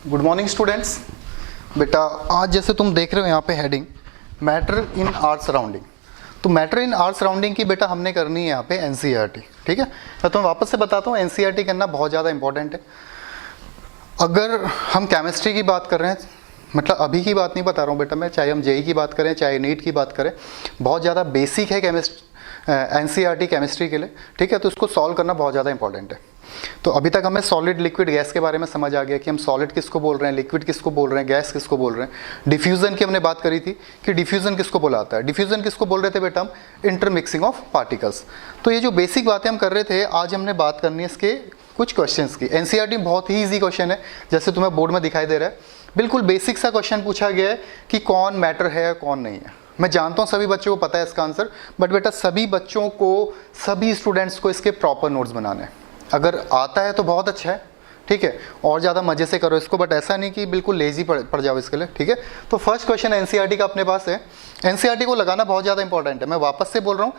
Good morning students. बेटा आज जैसे तुम देख रहे हो यहाँ पे heading matter in our surrounding. तो मैटर इन आवर सराउंडिंग की बेटा हमने करनी है यहाँ पे एनसीईआरटी। ठीक है, मैं तुम्हें वापस से बताता हूँ, एनसीईआरटी करना बहुत ज़्यादा इंपॉर्टेंट है। अगर हम केमिस्ट्री की बात कर रहे हैं, मतलब अभी की बात नहीं बता रहा हूँ बेटा मैं, चाहे हम जेई की बात करें चाहे नीट की बात करें, बहुत ज़्यादा बेसिक है एनसीईआरटी केमिस्ट्री के लिए। ठीक है, तो इसको सॉल्व करना बहुत ज़्यादा इंपॉर्टेंट है। तो अभी तक हमें सॉलिड लिक्विड गैस के बारे में समझ आ गया कि हम सॉलिड किसको बोल रहे हैं, लिक्विड किसको बोल रहे हैं, गैस किसको बोल रहे हैं। डिफ्यूजन की हमने बात करी थी कि डिफ्यूजन किसको बोलाता है। डिफ्यूजन किसको बोल रहे थे बेटा हम, इंटरमिक्सिंग ऑफ पार्टिकल्स। तो ये जो बेसिक बातें हम कर रहे थे, आज हमने बात करनी है इसके कुछ क्वेश्चंस की। एनसीईआरटी में बहुत ही ईजी क्वेश्चन है, जैसे तुम्हें बोर्ड में दिखाई दे रहा है, बिल्कुल बेसिक सा क्वेश्चन पूछा गया है कि कौन मैटर है कौन नहीं है। मैं जानता हूँ सभी बच्चों को पता है इसका आंसर, बट बेटा सभी बच्चों को, सभी स्टूडेंट्स को इसके प्रॉपर नोट्स बनाने हैं। अगर आता है तो बहुत अच्छा है, ठीक है, और ज़्यादा मज़े से करो इसको, बट ऐसा नहीं कि बिल्कुल लेजी पड़ जाओ इसके लिए। ठीक है, तो फर्स्ट क्वेश्चन एनसीईआरटी का अपने पास है। एनसीईआरटी को लगाना बहुत ज़्यादा इंपॉर्टेंट है। मैं वापस से बोल रहा हूँ,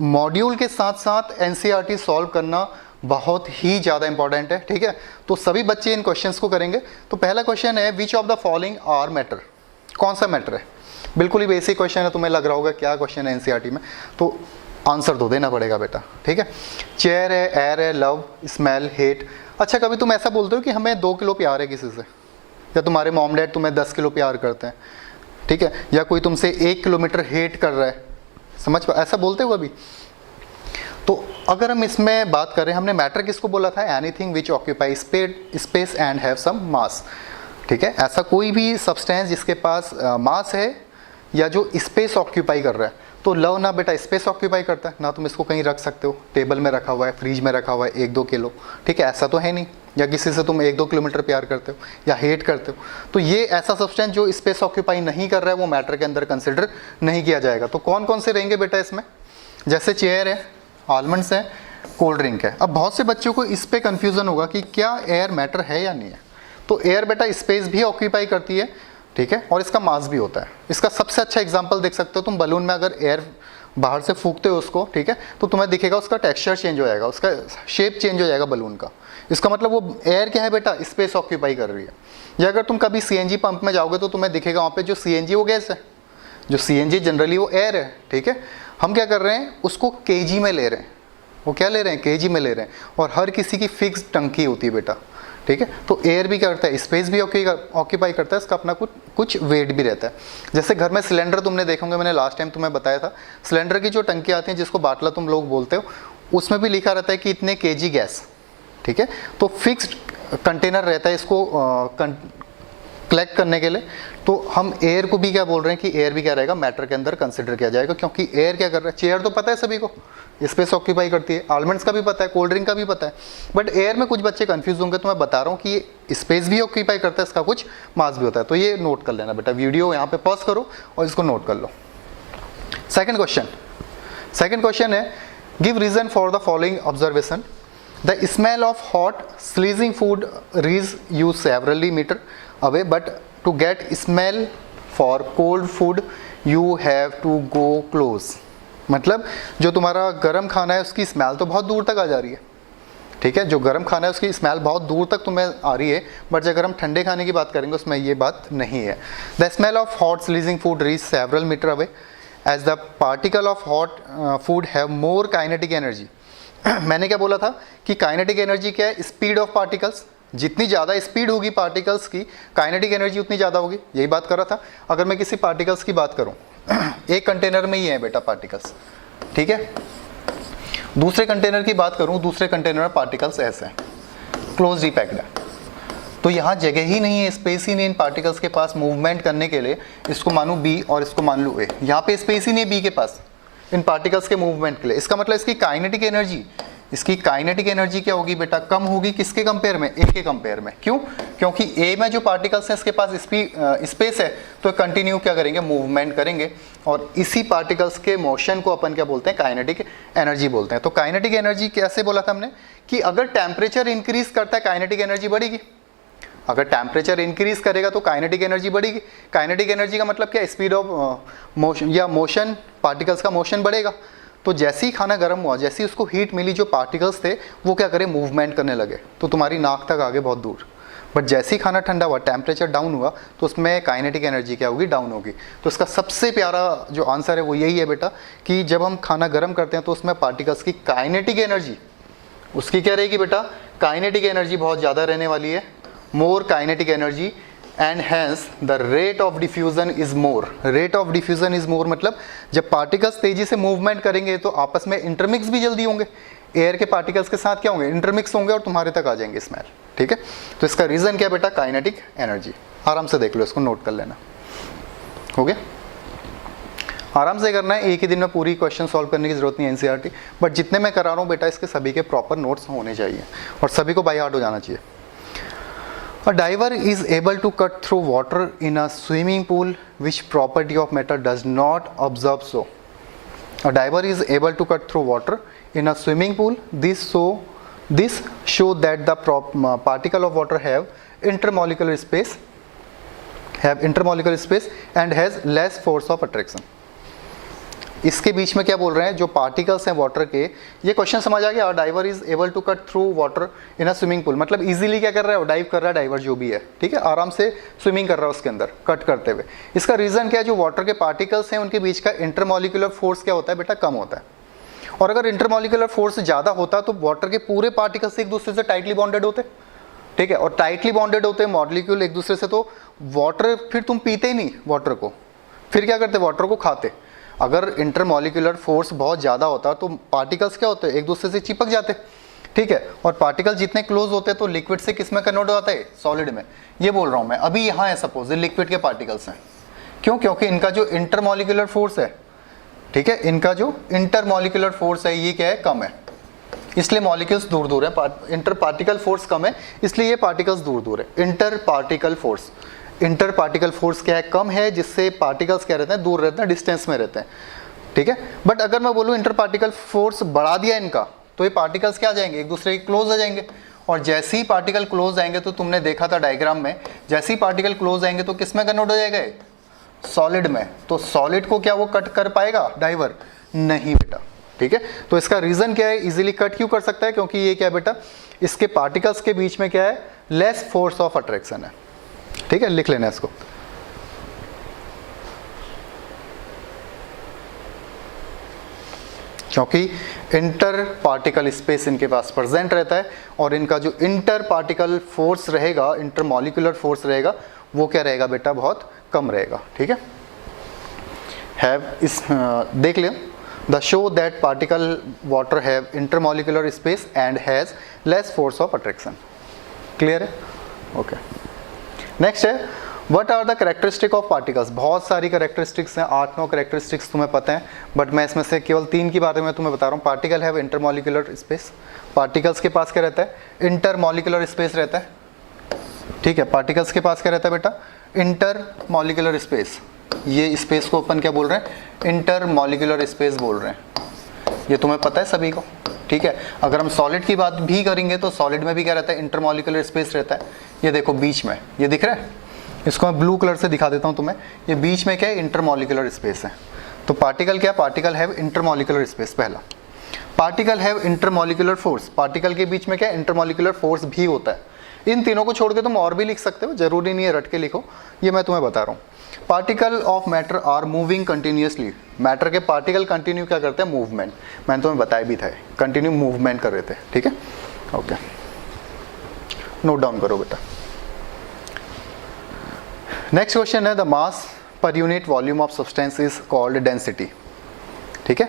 मॉड्यूल के साथ साथ एनसीईआरटी सॉल्व करना बहुत ही ज़्यादा इंपॉर्टेंट है। ठीक है, तो सभी बच्चे इन क्वेश्चंस को करेंगे। तो पहला क्वेश्चन है, which of the following are matter. कौन सा मैटर है, बिल्कुल ही बेसिक क्वेश्चन है। तुम्हें लग रहा होगा क्या क्वेश्चन है एनसीईआरटी में, तो आंसर तो देना पड़ेगा बेटा। ठीक है, चेयर है, एयर है, लव, स्मेल, हेट। अच्छा, कभी तुम ऐसा बोलते हो कि हमें 2 किलो प्यार है किसी से, या तुम्हारे मॉम डैड तुम्हें 10 किलो प्यार करते हैं, ठीक है, या कोई तुमसे 1 किलोमीटर हेट कर रहा है, समझ पा, ऐसा बोलते हो अभी। तो अगर हम इसमें बात करें, हमने मैटर किसको बोला था, anything which occupy space and have some mass. ठीक है, ऐसा कोई भी सब्सटेंस जिसके पास मास है या जो स्पेस ऑक्यूपाई कर रहा है। तो लव ना बेटा स्पेस ऑक्यूपाई करता है ना, तुम इसको कहीं रख सकते हो, टेबल में रखा हुआ है, फ्रिज में रखा हुआ है 1-2 किलो। ठीक है, ऐसा तो है नहीं, या किसी से तुम 1-2 किलोमीटर प्यार करते हो या हेट करते हो। तो ये ऐसा सब्सटेंस जो स्पेस ऑक्यूपाई नहीं कर रहा है, वो मैटर के अंदर कंसिडर नहीं किया जाएगा। तो कौन कौन से रहेंगे बेटा इसमें, जैसे चेयर है, आलमंड्स है, कोल्ड ड्रिंक है। अब बहुत से बच्चों को इस पे कंफ्यूजन होगा कि क्या एयर मैटर है या नहीं है। तो एयर बेटा स्पेस भी ऑक्यूपाई करती है, ठीक है, और इसका मास भी होता है। इसका सबसे अच्छा एग्जांपल देख सकते हो तुम, बलून में अगर एयर बाहर से फूंकते हो उसको, ठीक है, तो तुम्हें दिखेगा उसका टेक्सचर चेंज हो जाएगा, उसका शेप चेंज हो जाएगा बलून का। इसका मतलब वो एयर क्या है बेटा, स्पेस ऑक्यूपाई कर रही है। या अगर तुम कभी सीएनजी पंप में जाओगे तो तुम्हें दिखेगा वहाँ पे जो सीएनजी वो गैस है, जो सीएनजी जनरली वो एयर है। ठीक है, हम क्या कर रहे हैं, उसको केजी में ले रहे हैं। वो क्या ले रहे हैं, केजी में ले रहे हैं, और हर किसी की फिक्स टंकी होती है बेटा। ठीक है, तो एयर भी करता है, स्पेस भी ऑक्यूपाई करता है, इसका अपना कुछ वेट भी रहता है। जैसे घर में सिलेंडर तुमने देखे होंगे, मैंने लास्ट टाइम तुम्हें बताया था, सिलेंडर की जो टंकी आती है जिसको बाटला तुम लोग बोलते हो, उसमें भी लिखा रहता है कि इतने केजी गैस। ठीक है, तो फिक्स्ड कंटेनर रहता है इसको कलेक्ट करने के लिए। तो हम एयर को भी क्या बोल रहे हैं कि एयर भी क्या रहेगा, मैटर के अंदर कंसिडर किया जाएगा, क्योंकि एयर क्या कर रहा है, चेयर तो पता है सभी को स्पेस ऑक्यूपाई करती है, आलमंड्स का भी पता है, कोल्ड ड्रिंक का भी पता है, बट एयर में कुछ बच्चे कंफ्यूज होंगे। तो मैं बता रहा हूँ कि ये स्पेस भी ऑक्यूपाई करता है, इसका कुछ मास भी होता है। तो ये नोट कर लेना बेटा, वीडियो यहाँ पे पॉज करो और इसको नोट कर लो। सेकेंड क्वेश्चन है, give reason for the following observation. The smell of hot sizzling food reaches you several metre away, but to get smell for cold food you have to go close. मतलब जो तुम्हारा गर्म खाना है उसकी smell तो बहुत दूर तक आ जा रही है। ठीक है, जो गर्म खाना है उसकी स्मेल बहुत दूर तक तुम्हें आ रही है, बट अगर हम ठंडे खाने की बात करेंगे उसमें ये बात नहीं है। The smell of hot sizzling food reach several metre away as the particle of hot food have more kinetic energy. मैंने क्या बोला था कि काइनेटिक एनर्जी क्या है, स्पीड ऑफ पार्टिकल्स। जितनी ज़्यादा स्पीड होगी पार्टिकल्स की, काइनेटिक एनर्जी उतनी ज़्यादा होगी, यही बात कर रहा था। अगर मैं किसी पार्टिकल्स की बात करूं, एक कंटेनर में ही है बेटा पार्टिकल्स, ठीक है, दूसरे कंटेनर की बात करूं, दूसरे कंटेनर में पार्टिकल्स ऐसे हैं, क्लोज पैक्ड है, तो यहाँ जगह ही नहीं है, स्पेस ही नहीं इन पार्टिकल्स के पास मूवमेंट करने के लिए। इसको मानूं बी और इसको मान लूँ ए, यहाँ पे स्पेस ही नहीं है बी के पास इन पार्टिकल्स के मूवमेंट के लिए। इसका मतलब इसकी काइनेटिक एनर्जी क्या होगी बेटा, कम होगी। किसके कंपेयर में, ए के कंपेयर में। क्यों, क्योंकि ए में जो पार्टिकल्स हैं इसके पास स्पेस है, तो कंटिन्यू क्या करेंगे, मूवमेंट करेंगे, और इसी पार्टिकल्स के मोशन को अपन क्या बोलते हैं, काइनेटिक एनर्जी बोलते हैं। तो काइनेटिक एनर्जी कैसे बोला था हमने कि अगर टेम्परेचर इंक्रीज करता है काइनेटिक एनर्जी बढ़ेगी, अगर टेम्परेचर इंक्रीज करेगा तो काइनेटिक एनर्जी बढ़ेगी। काइनेटिक एनर्जी का मतलब क्या, स्पीड ऑफ मोशन या मोशन, पार्टिकल्स का मोशन बढ़ेगा। तो जैसे ही खाना गर्म हुआ, जैसे ही उसको हीट मिली, जो पार्टिकल्स थे वो क्या करे, मूवमेंट करने लगे। तो तुम्हारी नाक तक आगे बहुत दूर, बट जैसे ही खाना ठंडा हुआ, टेम्परेचर डाउन हुआ, तो उसमें काइनेटिक एनर्जी क्या होगी, डाउन होगी। तो इसका सबसे प्यारा जो आंसर है वो यही है बेटा कि जब हम खाना गर्म करते हैं तो उसमें पार्टिकल्स की काइनेटिक एनर्जी, उसकी क्या रहेगी बेटा, काइनेटिक एनर्जी बहुत ज़्यादा रहने वाली है, more kinetic energy, and hence the rate of diffusion is more. Rate of diffusion is more मतलब जब पार्टिकल्स तेजी से मूवमेंट करेंगे तो आपस में इंटरमिक्स भी जल्दी होंगे, एयर के पार्टिकल्स के साथ क्या होंगे, इंटरमिक्स होंगे और तुम्हारे तक आ जाएंगे स्मेल। ठीक है, तो इसका रीजन क्या बेटा, काइनेटिक एनर्जी। आराम से देख लो, इसको नोट कर लेना। हो गया, आराम से करना है, एक ही दिन में पूरी क्वेश्चन सॉल्व करने की जरूरत नहीं है एनसीईआरटी, बट जितने मैं करा रहा हूँ बेटा इसके सभी के प्रॉपर नोट्स होने चाहिए और सभी को बाय हार्ट हो जाना चाहिए। A diver is able to cut through water in a swimming pool, which property of matter does not observe so? A diver is able to cut through water in a swimming pool. This show that the particle of water have intermolecular space and has less force of attraction. इसके बीच में क्या बोल रहे हैं, जो particles हैं water के, ये क्वेश्चन समझ आ गया। Diver is able to cut through water in a swimming pool, मतलब इजीली क्या कर रहा है, डाइव कर रहा है डाइवर जो भी है, ठीक है, आराम से स्विमिंग कर रहा है उसके अंदर कट करते हुए। इसका रीजन क्या है, जो वाटर के पार्टिकल्स हैं उनके बीच का इंटरमॉलिक्यूलर फोर्स क्या होता है बेटा, कम होता है। और अगर इंटरमॉलिक्यूलर फोर्स ज़्यादा होता तो वाटर के पूरे पार्टिकल्स एक दूसरे से टाइटली बॉन्डेड होते, ठीक है, और टाइटली बॉन्डेड होते मॉलिक्यूल एक दूसरे से, तो वाटर फिर तुम पीते ही नहीं वाटर को, फिर क्या करते, वाटर को खाते। अगर इंटरमॉलिक्यूलर फोर्स बहुत ज़्यादा होता तो पार्टिकल्स क्या होते, एक दूसरे से चिपक जाते, ठीक है, और पार्टिकल जितने क्लोज होते तो लिक्विड से किस में कन्वर्ट होता है, सॉलिड में। ये बोल रहा हूँ मैं, अभी यहाँ है सपोज लिक्विड के पार्टिकल्स हैं, क्यों, क्योंकि इनका जो इंटरमॉलिक्यूलर फोर्स है, ठीक है, इनका जो इंटरमॉलिक्यूलर फोर्स है ये क्या है, कम है, इसलिए मॉलिक्यूल्स दूर दूर है, इंटर पार्टिकल फोर्स कम है इसलिए ये पार्टिकल्स दूर दूर है। इंटर पार्टिकल फोर्स क्या है, कम है, जिससे पार्टिकल्स क्या रहते हैं, दूर रहते हैं, डिस्टेंस में रहते हैं, ठीक है। बट अगर मैं बोलूँ इंटर पार्टिकल फोर्स बढ़ा दिया इनका, तो ये पार्टिकल्स क्या आ जाएंगे, एक दूसरे के क्लोज आ जाएंगे, और जैसे ही पार्टिकल क्लोज आएंगे, तो तुमने देखा था डायग्राम में, जैसे ही पार्टिकल क्लोज आएंगे तो किस में कन्वर्ट हो जाएगा, सॉलिड में। तो सॉलिड को क्या वो कट कर पाएगा डाइवर, नहीं बेटा, ठीक है। तो इसका रीजन क्या है, इजीली कट क्यों कर सकता है, क्योंकि ये क्या है बेटा, इसके पार्टिकल्स के बीच में क्या है, लेस फोर्स ऑफ अट्रैक्शन है, ठीक है, लिख लेना इसको। क्योंकि इंटर पार्टिकल स्पेस इनके पास प्रेजेंट रहता है, और इनका जो इंटर पार्टिकल फोर्स रहेगा, इंटर मॉलिक्यूलर फोर्स रहेगा, वो क्या रहेगा बेटा, बहुत कम रहेगा, ठीक है। हैव इस देख लिया, the show that particle water have intermolecular space and has less force of attraction. Clear है, ओके। नेक्स्ट है, what are the characteristic of particles. बहुत सारी कैरेक्टरिस्टिक्स हैं, 8-9 कैरेक्टरिस्टिक्स तुम्हें पता है, बट मैं इसमें से केवल 3 के बारे में तुम्हें बता रहा हूँ। Particle have intermolecular space, particles के पास क्या रहता है, इंटरमॉलिक्यूलर स्पेस रहता है, ठीक है। पार्टिकल्स के पास क्या रहता है बेटा, इंटरमॉलिक्यूलर स्पेस। ये स्पेस को अपन क्या बोल रहे हैं, इंटरमॉलिक्यूलर स्पेस बोल रहे हैं, ये तुम्हें पता है सभी को, ठीक है। अगर हम सॉलिड की बात भी करेंगे तो सॉलिड में भी क्या रहता है, इंटरमॉलिक्यूलर स्पेस रहता है। ये देखो बीच में, ये दिख रहा है, इसको मैं ब्लू कलर से दिखा देता हूँ तुम्हें, ये बीच में क्या है, इंटरमॉलिक्यूलर स्पेस है। तो पार्टिकल क्या, पार्टिकल हैव इंटरमॉलिक्यूलर स्पेस। पहला, particle have intermolecular force, particle के बीच में क्या, इंटरमॉलिक्यूलर फोर्स भी होता है। इन तीनों को छोड़ के तुम और भी लिख सकते हो, जरूरी नहीं है रट के लिखो, ये मैं तुम्हें बता रहा हूँ। Particle of matter are moving continuously, matter के पार्टिकल कंटिन्यू क्या करते हैं, मूवमेंट। मैंने तुम्हें बताया भी था, कंटिन्यू मूवमेंट कर रहे थे, ठीक है, ओके। नोट डाउन करो बेटा। नेक्स्ट क्वेश्चन है, the mass per unit volume of substance is called density, ठीक है।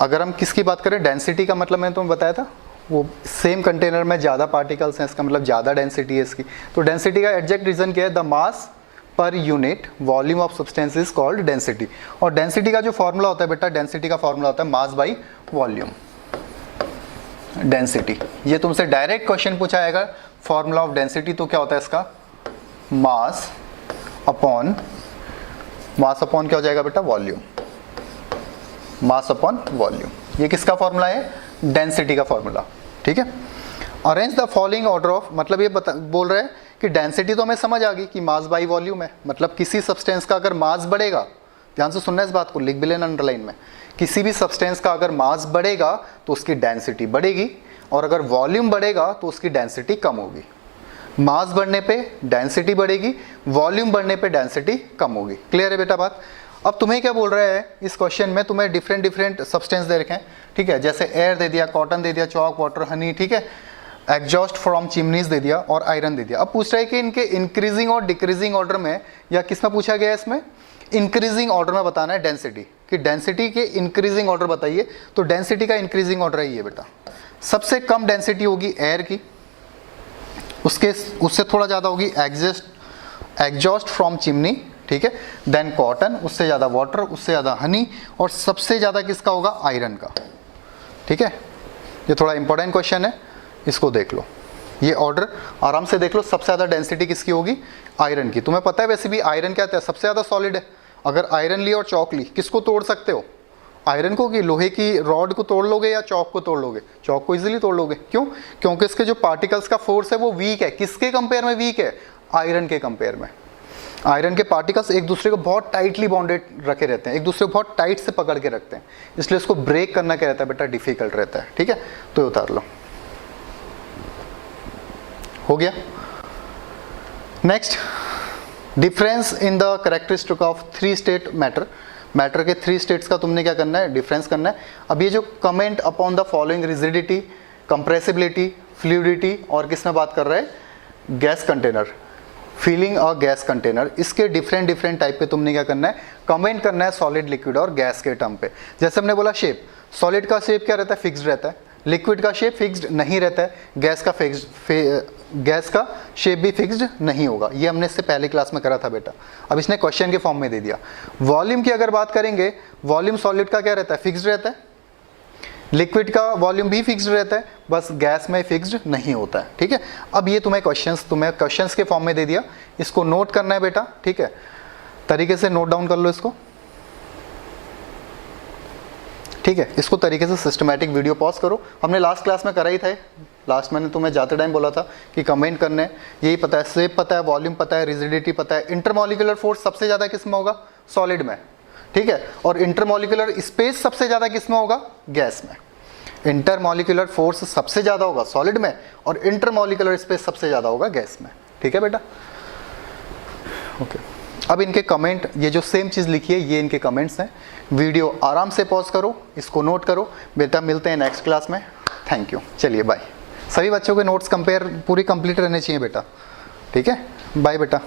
अगर हम किसकी बात करें, डेंसिटी का मतलब मैंने तुम्हें बताया था, वो सेम कंटेनर में ज़्यादा पार्टिकल्स हैं, इसका मतलब ज़्यादा डेंसिटी है इसकी। तो डेंसिटी का एग्जैक्ट रीजन क्या है, the mass per unit volume of substance is called density. और डेंसिटी का जो फॉर्मूला होता है बेटा, डेंसिटी का फॉर्मूला होता है मास बाई वॉल्यूम। डेंसिटी, ये तुमसे डायरेक्ट क्वेश्चन पूछा जाएगा, फॉर्मूला ऑफ डेंसिटी तो क्या होता है इसका, मास अपॉन क्या हो जाएगा बेटा, वॉल्यूम, मास अपॉन वॉल्यूम। ये किसका फॉर्मूला है, डेंसिटी का फॉर्मूला, ठीक है। Arrange the following order of, मतलब ये बोल रहे हैं कि डेंसिटी तो हमें समझ आ गई कि मास बाई वॉल्यूम है, मतलब किसी सब्सटेंस का अगर मास बढ़ेगा, ध्यान से सुनना इस बात को, लिख भी लेना अंडरलाइन में, किसी भी सब्सटेंस का अगर मास बढ़ेगा तो उसकी डेंसिटी बढ़ेगी, और अगर वॉल्यूम बढ़ेगा तो उसकी डेंसिटी कम होगी। मास बढ़ने पे डेंसिटी बढ़ेगी, वॉल्यूम बढ़ने पे डेंसिटी कम होगी। क्लियर है बेटा बात? अब तुम्हें क्या बोल रहा है इस क्वेश्चन में, तुम्हें डिफरेंट डिफरेंट सब्सटेंस दे रखे हैं, ठीक है, जैसे एयर दे दिया, कॉटन दे दिया, चॉक, वाटर, हनी, ठीक है, एग्जॉस्ट फ्रॉम चिमनीज दे दिया और आयरन दे दिया। अब पूछ रहा है कि इनके इंक्रीजिंग और डिक्रीजिंग ऑर्डर में, या किस में पूछा गया है इसमें, इंक्रीजिंग ऑर्डर में बताना है डेंसिटी, कि डेंसिटी के इंक्रीजिंग ऑर्डर बताइए। तो डेंसिटी का इंक्रीजिंग ऑर्डर है ये बेटा, सबसे कम डेंसिटी होगी एयर की, उससे थोड़ा ज़्यादा होगी एग्जॉस्ट फ्रॉम चिमनी, ठीक है, देन कॉटन, उससे ज़्यादा वाटर, उससे ज़्यादा हनी, और सबसे ज़्यादा किसका होगा, आयरन का। ठीक है, ये थोड़ा इंपॉर्टेंट क्वेश्चन है, इसको देख लो, ये ऑर्डर आराम से देख लो। सबसे ज़्यादा डेंसिटी किसकी होगी, आयरन की। तुम्हें पता है वैसे भी आयरन क्या है, सबसे ज़्यादा सॉलिड है। अगर आयरन ली और चौक ली, किसको तोड़ सकते हो, आयरन को, कि लोहे की रॉड को तोड़ लोगे या चौक को तोड़ लोगे? चौक को इजीली तोड़ लोगे। क्यों? क्योंकि इसके जो पार्टिकल्स का फोर्स है वो वीक है। किसके कंपेयर में वीक है, आयरन के कंपेयर में। आयरन के पार्टिकल्स एक दूसरे को बहुत टाइटली बॉन्डेड रखे रहते हैं, एक दूसरे को बहुत टाइट से पकड़ के रखते हैं, इसलिए इसको ब्रेक करना क्या रहता है बेटा, डिफिकल्ट रहता है। ठीक है, तो उतार लो, हो गया। Next, difference in the characteristic of three state matter. Matter के थ्री स्टेट्स का तुमने क्या करना है, डिफरेंस करना है। अब ये जो comment upon the following rigidity, compressibility, fluidity, और किस में बात कर रहा है, gas container, feeling a gas container, इसके डिफरेंट डिफरेंट टाइप पे तुमने क्या करना है, कमेंट करना है सॉलिड, लिक्विड और गैस के टर्म पे। जैसे हमने बोला शेप, सॉलिड का शेप क्या रहता है, फिक्स्ड रहता है, लिक्विड का शेप फिक्स्ड नहीं रहता है, गैस का शेप भी फिक्स्ड नहीं होगा। ये हमने इससे पहले क्लास में करा था बेटा, अब इसने क्वेश्चन के फॉर्म में दे दिया। वॉल्यूम की अगर बात करेंगे, वॉल्यूम सॉलिड का क्या रहता है, फिक्स्ड रहता है, लिक्विड का वॉल्यूम भी फिक्स्ड रहता है, बस गैस में फिक्स्ड नहीं होता है। ठीक है, अब ये तुम्हें क्वेश्चंस के फॉर्म में दे दिया, इसको नोट करना है बेटा। ठीक है, तरीके से नोट डाउन कर लो इसको। ठीक है, इसको तरीके से सिस्टमैटिक वीडियो पॉज करो। हमने लास्ट क्लास में करा ही था, लास्ट मैंने तुम्हें जाते टाइम बोला था कि कमेंट करने, यही पता है, शेप पता है, वॉल्यूम पता है, रिजिडिटी पता है, इंटरमॉलिक्यूलर फोर्स सबसे ज़्यादा किस में होगा, सॉलिड में। ठीक है, और इंटरमॉलिक्यूलर स्पेस सबसे ज़्यादा किस में होगा, गैस में। इंटरमॉलिक्यूलर फोर्स सबसे ज़्यादा होगा सॉलिड में, और इंटरमॉलिक्यूलर स्पेस सबसे ज़्यादा होगा गैस में। ठीक है बेटा, ओके। अब इनके कमेंट, ये जो सेम चीज़ लिखी है, ये इनके कमेंट्स हैं। वीडियो आराम से पॉज करो, इसको नोट करो बेटा। मिलते हैं नेक्स्ट क्लास में, थैंक यू, चलिए बाय। सभी बच्चों के नोट्स पूरी कंप्लीट रहने चाहिए बेटा। ठीक है, बाय बेटा।